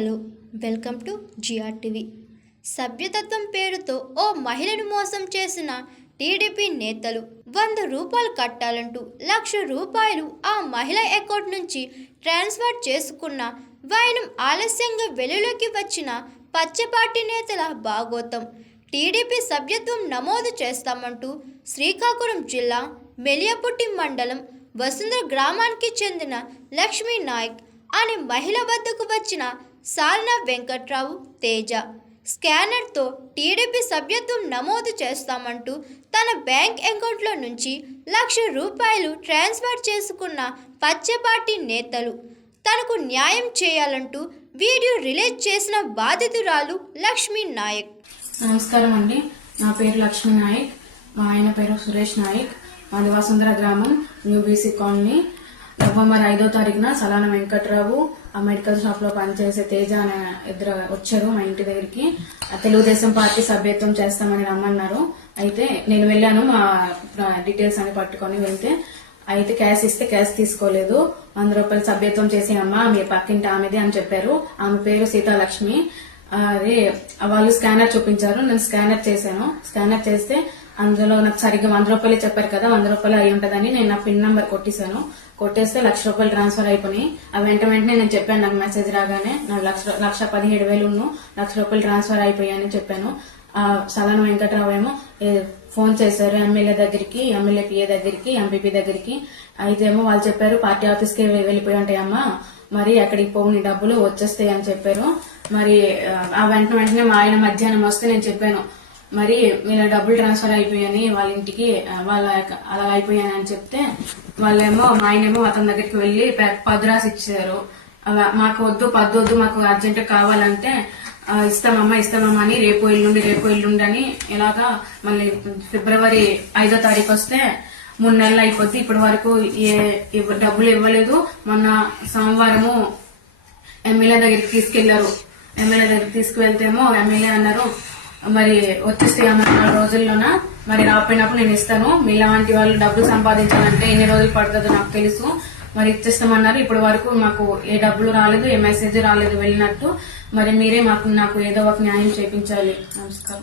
Hello welcome to GR TV. సభ్యతత్వం పేరుతో ఓ మహిళను మోసం చేసిన టీడీపీ నేతలు వంద రూపాయలు కట్టాలంటూ లక్ష రూపాయలు ఆ మహిళ అకౌంట్ నుంచి ట్రాన్స్ఫర్ చేసుకున్న వైనం ఆలస్యంగా వెలుగులోకి వచ్చిన పచ్చపార్టీ నేతల భాగోతం. టీడీపీ సభ్యత్వం నమోదు చేస్తామంటూ శ్రీకాకుళం జిల్లా మెలియపుట్టి మండలం వసుంధర గ్రామానికి చెందిన లక్ష్మీ నాయక్ అనే మహిళ వద్దకు వచ్చిన సాల్నా వెంకట్రావు తేజ. స్కానర్తో టీడీపీ సభ్యత్వం నమోదు చేస్తామంటూ తన బ్యాంక్ అకౌంట్లో నుంచి లక్ష రూపాయలు ట్రాన్స్ఫర్ చేసుకున్న పచ్చపార్టీ నేతలు. తనకు న్యాయం చేయాలంటూ వీడియో రిలీజ్ చేసిన బాధితురాలు లక్ష్మీ నాయక్. నమస్కారం అండి. నా పేరు లక్ష్మీ నాయక్. మా ఆయన పేరు సురేష్ నాయక్. మాది వసుంధర గ్రామం న్యూ బీసీ కాలనీ. నవంబర్ ఐదో తారీఖున సలాన వెంకట్రావు ఆ మెడికల్ షాప్లో పనిచేసే తేజ అనే ఇద్దరు వచ్చారు మా ఇంటి దగ్గరికి. తెలుగుదేశం పార్టీ సభ్యత్వం చేస్తామని రమ్మన్నారు. అయితే నేను వెళ్ళాను మా డీటెయిల్స్ అని పట్టుకొని వెళ్తే అయితే క్యాష్ ఇస్తే క్యాష్ తీసుకోలేదు. వంద రూపాయలు సభ్యత్వం చేసి అమ్మ మీ పక్కింటి ఆమెది అని చెప్పారు. ఆమె పేరు సీతాలక్ష్మి. అదే వాళ్ళు స్కానర్ చూపించారు. నేను స్కానర్ చేశాను. స్కానర్ చేస్తే అందులో నాకు సరిగ్గా వంద రూపాయలు చెప్పారు కదా వంద రూపాయలు అయి ఉంటదని నేను నా పిన్ నెంబర్ కొట్టేశాను. కొట్టేస్తే లక్ష రూపాయలు ట్రాన్స్ఫర్ అయిపోయినాయి. అవి వెంట వెంటనే నేను చెప్పాను నాకు మెసేజ్ రాగానే నాకు లక్ష లక్ష పదిహేడు వేలు లక్ష రూపాయలు ట్రాన్స్ఫర్ అయిపోయాయని చెప్పాను. ఆ సలన వెంకట్రావు ఏమో ఫోన్ చేశారు ఎమ్మెల్యే దగ్గరికి ఎమ్మెల్యే పిఏ దగ్గరికి ఎంపీపీ దగ్గరికి. అయితేమో వాళ్ళు చెప్పారు పార్టీ ఆఫీస్కి వెళ్ళిపోయి ఉంటాయమ్మా. మరి అక్కడికి పోని డబ్బులు వచ్చేస్తాయి అని చెప్పారు. మరి ఆ, వెంట వెంటనే మా ఆయన మధ్యాహ్నం వస్తే నేను చెప్పాను మరి మీరు డబ్బులు ట్రాన్స్ఫర్ అయిపోయాయని వాళ్ళ ఇంటికి వాళ్ళ అలా అయిపోయాను అని చెప్తే వాళ్ళేమో మా ఆయనేమో అతని దగ్గరికి వెళ్ళి పది రాసి ఇచ్చారు. అలా మాకు వద్దు పద్దు వద్దు మాకు అర్జెంట్ కావాలంటే ఇస్తామమ్మా ఇస్తామమ్మా అని రేపు ఎల్లుండి రేపు ఎల్లుండి అని ఇలాగా మళ్ళీ ఫిబ్రవరి ఐదో తారీఖు వస్తే మూడు నెలలు అయిపోద్ది ఇప్పటి వరకు ఏ డబ్బులు ఇవ్వలేదు. మొన్న సోమవారము ఎమ్మెల్యే దగ్గరికి తీసుకెళ్ళారు. ఎమ్మెల్యే దగ్గరికి తీసుకువెళ్తేమో ఎమ్మెల్యే అన్నారు మరి వచ్చేస్తే నాలుగు రోజుల్లోన? మరి రాకపోయినప్పుడు నేను ఇస్తాను. మీలాంటి వాళ్ళు డబ్బులు సంపాదించాలంటే ఎన్ని రోజులు పడుతుందో నాకు తెలుసు. మరి ఇచ్చేస్తామన్నారు. ఇప్పటి వరకు మాకు ఏ డబ్బులు రాలేదు ఏ మెసేజ్ రాలేదు వెళ్ళినట్టు. మరి మీరే మాకు నాకు ఏదో ఒక న్యాయం చేపించాలి. నమస్కారం.